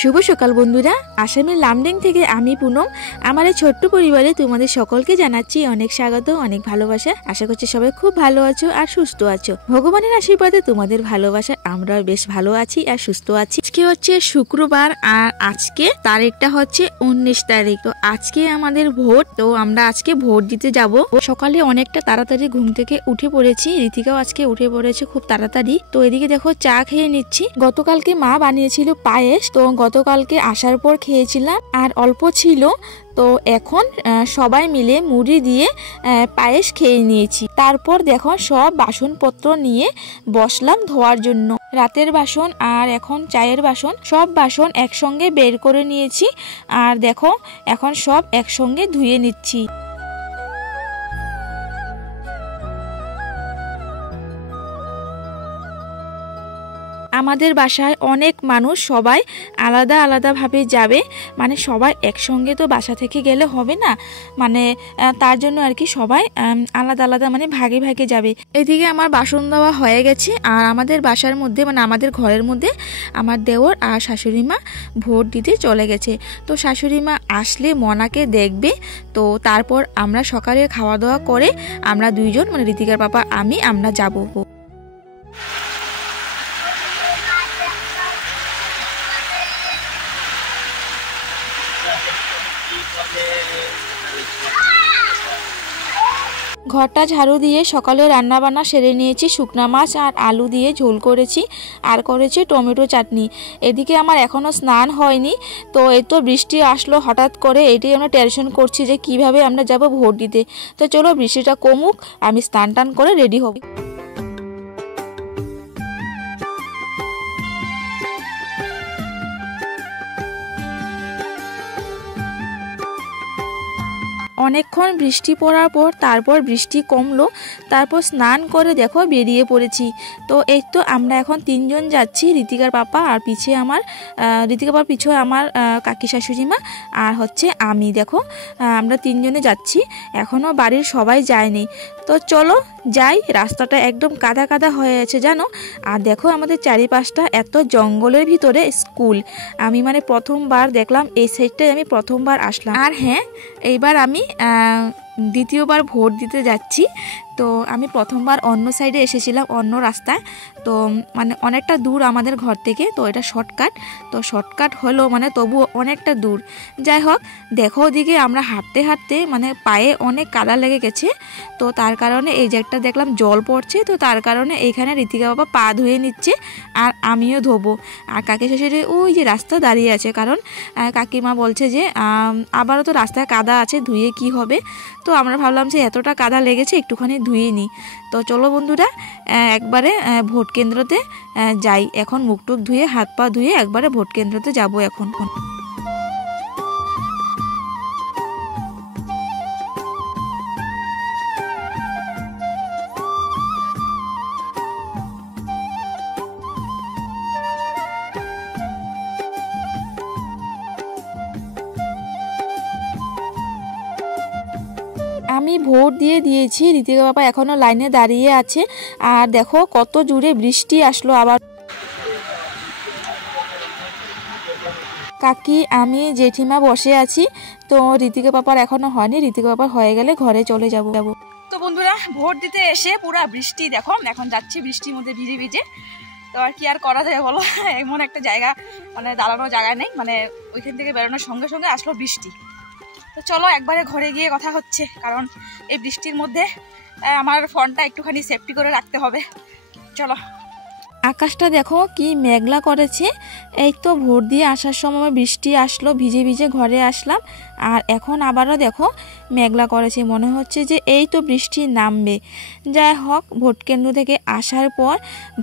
শুভ সকাল বন্ধুরা, আসামের লামডিং থেকে আমি পুনম আমার এই ছোট্ট পরিবারে তোমাদের সকলকে জানাচ্ছি অনেক স্বাগত, অনেক ভালোবাসা। আশা করছি সবাই খুব ভালো আছো আর সুস্থ আছো। ভগবানের আশীর্বাদে তোমাদের ভালোবাসা আমরাও বেশ ভালো আছি আর সুস্থ আছি। আজকে হচ্ছে শুক্রবার আর আজকে তারিখটা হচ্ছে 19 তারিখ। তো আজকে আমাদের ভোট, তো আমরা আজকে ভোট দিতে যাব। সকালে অনেকটা তাড়াতাড়ি ঘুম থেকে উঠে পড়েছি, ঋতিকাও আজকে উঠে পড়েছে খুব তাড়াতাড়ি। তো এদিকে দেখো চা খেয়ে নিচ্ছি। গতকালকে মা বানিয়েছিল পায়েস, তো গতকালকে আসার পর খেয়েছিলাম আর অল্প ছিল, তো এখন সবাই মিলে মুড়ি দিয়ে পায়েস খেয়ে নিয়েছি। তারপর দেখো সব বাসনপত্র নিয়ে বসলাম ধোয়ার জন্য। রাতের বাসন আর এখন চায়ের বাসন, সব বাসন একসঙ্গে বের করে নিয়েছি আর দেখো এখন সব একসঙ্গে ধুয়ে নিচ্ছি। আমাদের বাসায় অনেক মানুষ, সবাই আলাদা আলাদাভাবে যাবে, মানে সবাই একসঙ্গে তো বাসা থেকে গেলে হবে না, মানে তার জন্য আর কি সবাই আলাদা আলাদা মানে ভাগে ভাগে যাবে। এদিকে আমার বাসন দেওয়া হয়ে গেছে আর আমাদের বাসার মধ্যে মানে আমাদের ঘরের মধ্যে আমার দেওর আর শাশুড়ি মা ভোট দিতে চলে গেছে। তো শাশুড়ি মা আসলে মনাকে দেখবে, তো তারপর আমরা সকালে খাওয়া দাওয়া করে আমরা দুইজন মানে ঋতিকার পাপা আমরা যাবো। ঘরটা ঝাড়ু দিয়ে সকালে রান্না বান্না সেরে নিয়েছি। শুকনা মাছ আর আলু দিয়ে ঝোল করেছি আর করেছি টমেটো চাটনি। এদিকে আমার এখনও স্নান হয়নি, তো এই তো বৃষ্টি আসলো হঠাৎ করে, এটাই আমরা টেনশন করছি যে কিভাবে আমরা যাব ভোট দিতে। তো চলো বৃষ্টিটা কমুক, আমি স্নান টান করে রেডি হব। অনেকক্ষণ বৃষ্টি পড়ার পর তারপর বৃষ্টি কমলো, তারপর স্নান করে দেখো বেরিয়ে পড়েছি। তো এই তো আমরা এখন তিনজন যাচ্ছি, ঋতিকার পাপা আর পিছে আমার ঋতিকার পাপার পিছনে আমার কাকি শাশুড়ি মা আর হচ্ছে আমি। দেখো আমরা তিনজনে যাচ্ছি, এখনও বাড়ির সবাই যায়নি। তো চলো যাই। রাস্তাটা একদম কাদা কাদা হয়ে আছে জানো, আর দেখো আমাদের চারিপাশটা এত জঙ্গলের ভিতরে স্কুল। আমি মানে প্রথমবার দেখলাম, এই সাইডটায় আমি প্রথমবার আসলাম। আর হ্যাঁ, এইবার আমি দ্বিতীয়বার ভোট দিতে যাচ্ছি। তো আমি প্রথমবার অন্য সাইডে এসেছিলাম, অন্য রাস্তায়, তো মানে অনেকটা দূর আমাদের ঘর থেকে, তো এটা শর্টকাট। তো শর্টকাট হলো মানে তবু অনেকটা দূর। যাই হোক, দেখো ওদিকে আমরা হাঁটতে হাঁটতে মানে পায়ে অনেক কাদা লেগে গেছে, তো তার কারণে এই যে একটা দেখলাম জল পড়ছে, তো তার কারণে এইখানে ঋতিকা বাবা পা ধুয়ে নিচ্ছে আর আমিও ধোবো। আর কাকি শাশুড়ি ওই যে রাস্তা দাঁড়িয়ে আছে, কারণ কাকিমা বলছে যে আবারও তো রাস্তায় কাদা আছে, ধুয়ে কি হবে। তো আমরা ভাবলাম যে এতটা কাদা লেগেছে একটুখানি ধুয়ে নিই। তো চলো বন্ধুরা একবারে ভোট কেন্দ্রতে যাই। এখন মুখ টুক ধুয়ে হাত পা ধুয়ে একবারে ভোট কেন্দ্রতে যাব এখন। আমি ভোট দিয়েছি, ঋতিকা বাবা এখনো লাইনে দাঁড়িয়ে আছে। আর দেখো কত জোরে বৃষ্টি আসলো আবার। কাকি আমি জেঠিমা বসে আছি, তো ঋতিকা বাবার এখনো হয়নি, ঋতিকা বাবার হয়ে গেলে ঘরে চলে যাব। তো বন্ধুরা ভোট দিতে এসে পুরা বৃষ্টি, দেখো এখন যাচ্ছি বৃষ্টির মধ্যে ভিজে ভিজে। তো আর কি আর করা যায় বলো, এমন একটা জায়গা মানে দাঁড়ানোর জায়গা নেই, মানে ওইখান থেকে বেরোনোর সঙ্গে সঙ্গে আসলো বৃষ্টি। তো চলো একবারে ঘরে গিয়ে কথা হচ্ছে, কারণ এই বৃষ্টির মধ্যে আমার ফোনটা একটুখানি সেফটি করে রাখতে হবে। চলো। আকাশটা দেখো কি মেঘলা করেছে। এই তো ভোট দিয়ে আসার সময় বৃষ্টি আসলো, ভিজে ভিজে ঘরে আসলাম, আর এখন আবারও দেখো মেঘলা করেছে, মনে হচ্ছে যে এই তো বৃষ্টি নামবে। যাই হোক, ভোট কেন্দ্র থেকে আসার পর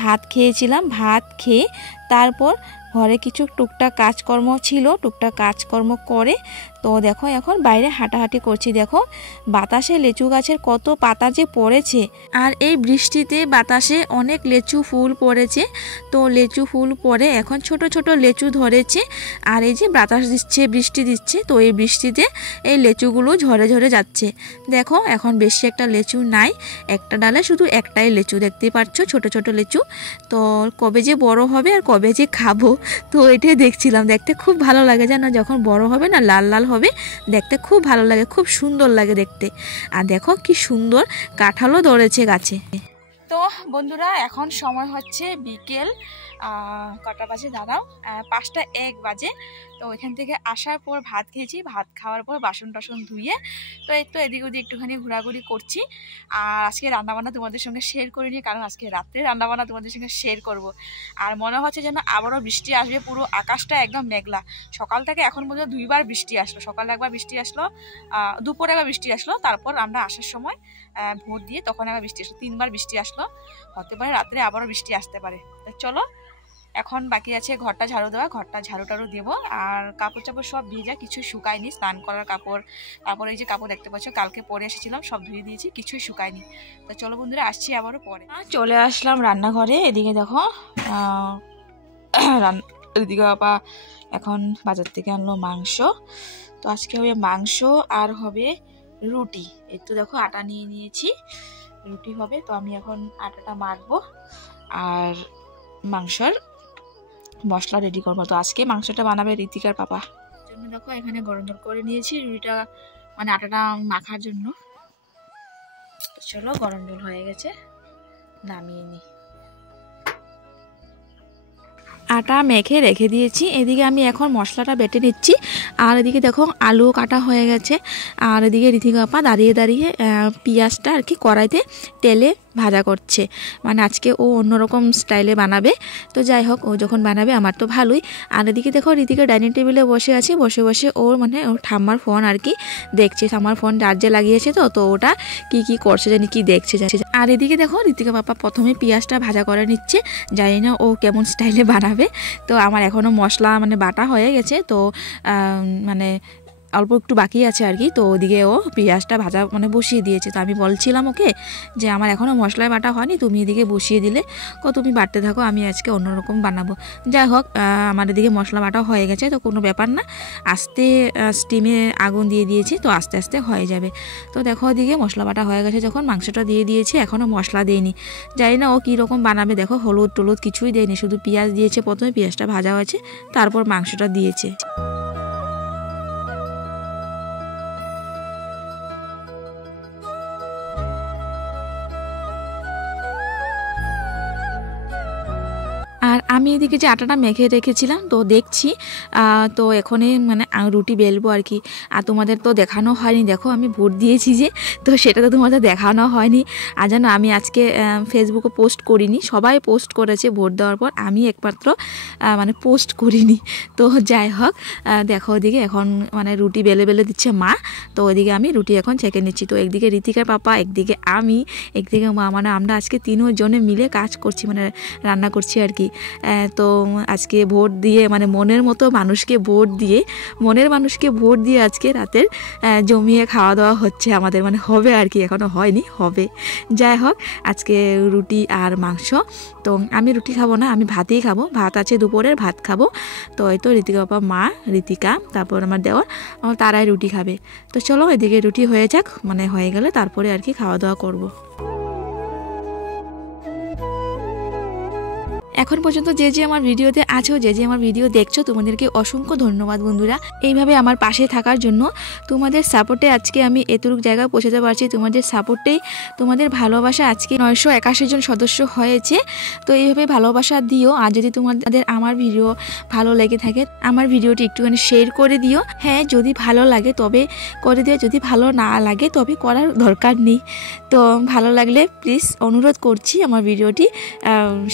ভাত খেয়েছিলাম, ভাত খেয়ে তারপর ঘরে কিছু টুকটাক কাজকর্ম ছিল, টুকটাক কাজকর্ম করে তো দেখো এখন বাইরে হাঁটাহাঁটি করছি। দেখো বাতাসে লেচু গাছের কত পাতা যে পড়েছে, আর এই বৃষ্টিতে বাতাসে অনেক লেচু ফুল পড়েছে। তো লেচু ফুল পড়ে এখন ছোট ছোট লেচু ধরেছে, আর এই যে বাতাস দিচ্ছে, বৃষ্টি দিচ্ছে, তো এই বৃষ্টিতে এই লেচুগুলো ঝরে ঝরে যাচ্ছে। দেখো এখন বেশি একটা লেচু নাই, একটা ডালে শুধু একটাই লেচু দেখতেই পাচ্ছ, ছোট ছোট লেচু। তো কবে যে বড় হবে আর কবে যে খাবো, তো এটাই দেখছিলাম। দেখতে খুব ভালো লাগে জানো, যখন বড় হবে না লাল লাল হবে, দেখতে খুব ভালো লাগে, খুব সুন্দর লাগে দেখতে। আর দেখো কি সুন্দর কাঁঠালও ধরেছে গাছে। তো বন্ধুরা এখন সময় হচ্ছে বিকেল কটা বাজে দাঁড়াও, 5:01 বাজে। তো ওইখান থেকে আসার পর ভাত খেয়েছি, ভাত খাওয়ার পর বাসন টাসন ধুয়ে তো এই তো এদিক ওদিক একটুখানি ঘোরাঘুরি করছি। আর আজকে রান্নাবান্না তোমাদের সঙ্গে শেয়ার করিনি, কারণ আজকে রাত্রে রান্নাবান্না তোমাদের সঙ্গে শেয়ার করব। আর মনে হচ্ছে যেন আবারও বৃষ্টি আসবে, পুরো আকাশটা একদম মেঘলা। সকাল থেকে এখন পর্যন্ত 2বার বৃষ্টি আসলো, সকালে একবার বৃষ্টি আসলো, দুপুরে একবার বৃষ্টি আসলো, তারপর আমরা আসার সময় ভোর দিয়ে তখন একবার বৃষ্টি আসলো, 3বার বৃষ্টি আসলো। হতে পারে রাত্রে আবারও বৃষ্টি আসতে পারে। চলো এখন বাকি আছে ঘরটা ঝাড়ু দেওয়া, ঘরটা ঝাড়ু টাড়ু দেবো। আর কাপড় চাপড় সব ভেজা, কিছু শুকায়নি, স্নান করার কাপড়, তারপরে এই যে কাপড় দেখতে পাচ্ছ কালকে পরে এসেছিলাম, সব ধুয়ে দিয়েছি, কিছুই শুকায়নি। তো চলো বন্ধুরা আসছি আবারও পরে। চলে আসলাম রান্নাঘরে। এদিকে দেখো এদিকে বাবা এখন বাজার থেকে আনলো মাংস। তো আজকে হবে মাংস আর হবে রুটি। এই তো দেখো আটা নিয়ে নিয়েছি, রুটি হবে। তো আমি এখন আটাটা মাখবো আর মাংসর মশলা রেডি করবো। তো আজকে মাংসটা বানাবে ঋতিকার পাপা, জন্য দেখো এখানে গরম জল করে নিয়েছি রুটিটা মানে আটাটা মাখার জন্য। তো চলো গরম জল হয়ে গেছে, নামিয়ে নিই। আটা মেখে রেখে দিয়েছি, এদিকে আমি এখন মশলাটা বেটে নিচ্ছি। আর এদিকে দেখো আলু কাটা হয়ে গেছে। আর এদিকে ঋতিকা আপা দাঁড়িয়ে দাঁড়িয়ে পেঁয়াজটা আর কি কড়াইতে তেলে ভাজা করছে, মানে আজকে ও অন্যরকম স্টাইলে বানাবে। তো যাই হোক, ও যখন বানাবে আমার তো ভালোই। আর এদিকে দেখো ঋতিকা ডাইনিং টেবিলে বসে আছে, বসে বসে ওর মানে ওর ঠাম্মার ফোন আর কি দেখছে। ঠাম্মার ফোন চার্জে লাগিয়েছে, তো ওটা কি করছে জানি, কি দেখছে। আর এদিকে দেখো ঋতিকা পাপা প্রথমে পেঁয়াজটা ভাজা করে নিচ্ছে, জানি না ও কেমন স্টাইলে বানাবে। তো আমার এখনও মশলা মানে বাটা হয়ে গেছে, তো মানে অল্প একটু বাকি আছে আর কি। তো ওদিকে ও পেঁয়াজটা ভাজা মানে বসিয়ে দিয়েছে। তো আমি বলছিলাম ওকে যে আমার এখনও মশলায় বাটা হয়নি, তুমি এদিকে বসিয়ে দিলে, তুমি বাটতে থাকো, আমি আজকে অন্যরকম বানাবো। যাই হোক আমার এদিকে মশলা বাটা হয়ে গেছে, তো কোনো ব্যাপার না, আস্তে স্টিমে আগুন দিয়ে দিয়েছি, তো আস্তে আস্তে হয়ে যাবে। তো দেখো ওদিকে মশলা বাটা হয়ে গেছে, যখন মাংসটা দিয়ে দিয়েছি, এখনও মশলা দিইনি, জানি না ও কীরকম বানাবে। দেখো হলুদ টলুদ কিছুই দেয়নি, শুধু পেঁয়াজ দিয়েছে, প্রথমে পেঁয়াজটা ভাজা হয়েছে, তারপর মাংসটা দিয়েছে। আর আমি এদিকে যে আটাটা মেখে রেখেছিলাম, তো দেখছি তো এখনই মানে রুটি বেলবো আর কি। আর তোমাদের তো দেখানো হয়নি, দেখো আমি ভোট দিয়েছি যে, তো সেটা তো তোমাদের দেখানো হয়নি। আর জানো আমি আজকে ফেসবুকে পোস্ট করিনি, সবাই পোস্ট করেছে ভোট দেওয়ার পর, আমি একমাত্র মানে পোস্ট করিনি। তো যাই হোক দেখো ওদিকে এখন মানে রুটি বেলে বেলে দিচ্ছে মা, তো ওইদিকে আমি রুটি এখন ছেঁকে নিচ্ছি। তো একদিকে ঋতিকার পাপা, একদিকে আমি, একদিকে মা, মানে আমরা আজকে 3 জনে মিলে কাজ করছি, মানে রান্না করছি আর কি। তো আজকে ভোট দিয়ে মানে মনের মানুষকে ভোট দিয়ে আজকে রাতের জমিয়ে খাওয়া দাওয়া হচ্ছে আমাদের, মানে হবে আর কি, এখনও হয়নি, হবে। যাই হোক আজকে রুটি আর মাংস। তো আমি রুটি খাবো না, আমি ভাতই খাবো, ভাত আছে দুপুরের, ভাত খাবো। তো এই তো ঋতিকা বাবা, মা, ঋতিকা, তারপর আমার দেওয়ার, তারাই রুটি খাবে। তো চলো এদিকে রুটি হয়ে যাক, মানে হয়ে গেলে তারপরে আর কি খাওয়া দাওয়া করবো। এখন পর্যন্ত যে আমার ভিডিওতে আছো, যে আমার ভিডিও দেখছো, তোমাদেরকে অসংখ্য ধন্যবাদ বন্ধুরা, এইভাবে আমার পাশে থাকার জন্য। তোমাদের সাপোর্টে আজকে আমি এতটুকু জায়গায় পৌঁছাতে পারছি, তোমাদের সাপোর্টেই, তোমাদের ভালোবাসা আজকে 981 জন সদস্য হয়েছে। তো এইভাবে ভালোবাসা দিও। আর যদি তোমাদের আমার ভিডিও ভালো লেগে থাকে, আমার ভিডিওটি একটুখানি শেয়ার করে দিও। হ্যাঁ, যদি ভালো লাগে তবে করে দিও, যদি ভালো না লাগে তবে করার দরকার নেই। তো ভালো লাগলে প্লিজ অনুরোধ করছি আমার ভিডিওটি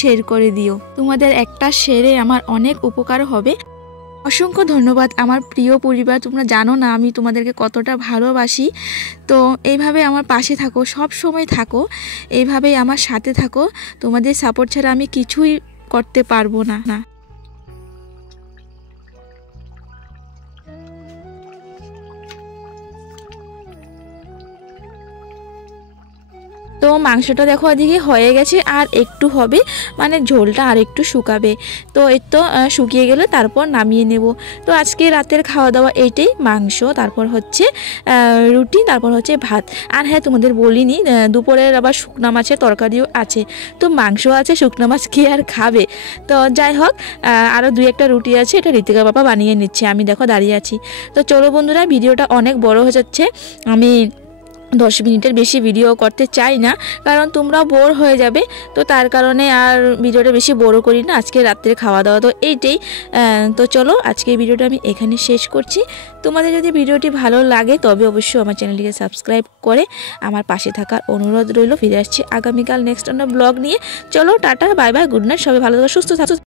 শেয়ার করে দিও। তোমাদের একটা শেয়ারে আমার অনেক উপকার হবে। অসংখ্য ধন্যবাদ আমার প্রিয় পরিবার, তোমরা জানো না আমি তোমাদেরকে কতটা ভালোবাসি। তো এইভাবে আমার পাশে থাকো, সব সময় থাকো, এইভাবেই আমার সাথে থাকো। তোমাদের সাপোর্ট ছাড়া আমি কিছুই করতে পারবো না। তো মাংসটা দেখো এদিকে হয়ে গেছে, আর একটু হবে, মানে ঝোলটা আর একটু শুকাবে। তো এই তো শুকিয়ে গেলে তারপর নামিয়ে নেব। তো আজকে রাতের খাওয়া দাওয়া এইটাই, মাংস, তারপর হচ্ছে রুটি, তারপর হচ্ছে ভাত। আর হ্যাঁ, তোমাদের বলিনি, দুপুরের আবার শুকনা মাছের তরকারিও আছে। তো মাংস আছে, শুকনা মাছ কে আর খাবে। তো যাই হোক, আরও 2-1টা রুটি আছে, এটা ঋতিকা বাবা বানিয়ে নিচ্ছে, আমি দেখো দাঁড়িয়ে আছি। তো চলো বন্ধুরা, ভিডিওটা অনেক বড় হয়ে যাচ্ছে, আমি 10 মিনিটের বেশি ভিডিও করতে চাই না, কারণ তোমরাও বোর হয়ে যাবে। তো তার কারণে আর ভিডিওটা বেশি বড় করি না। আজকে রাত্রে খাওয়া দাওয়া তো এইটাই। তো চলো, আজকে ভিডিওটা আমি এখানে শেষ করছি। তোমাদের যদি ভিডিওটি ভালো লাগে তবে অবশ্যই আমার চ্যানেলটিকে সাবস্ক্রাইব করে আমার পাশে থাকার অনুরোধ রইল। ফিরে আসছি আগামীকাল নেক্সট অন্য ব্লগ নিয়ে। চলো, tata, bye bye, good night, সবাই ভালো থাকো, সুস্থ থাকো।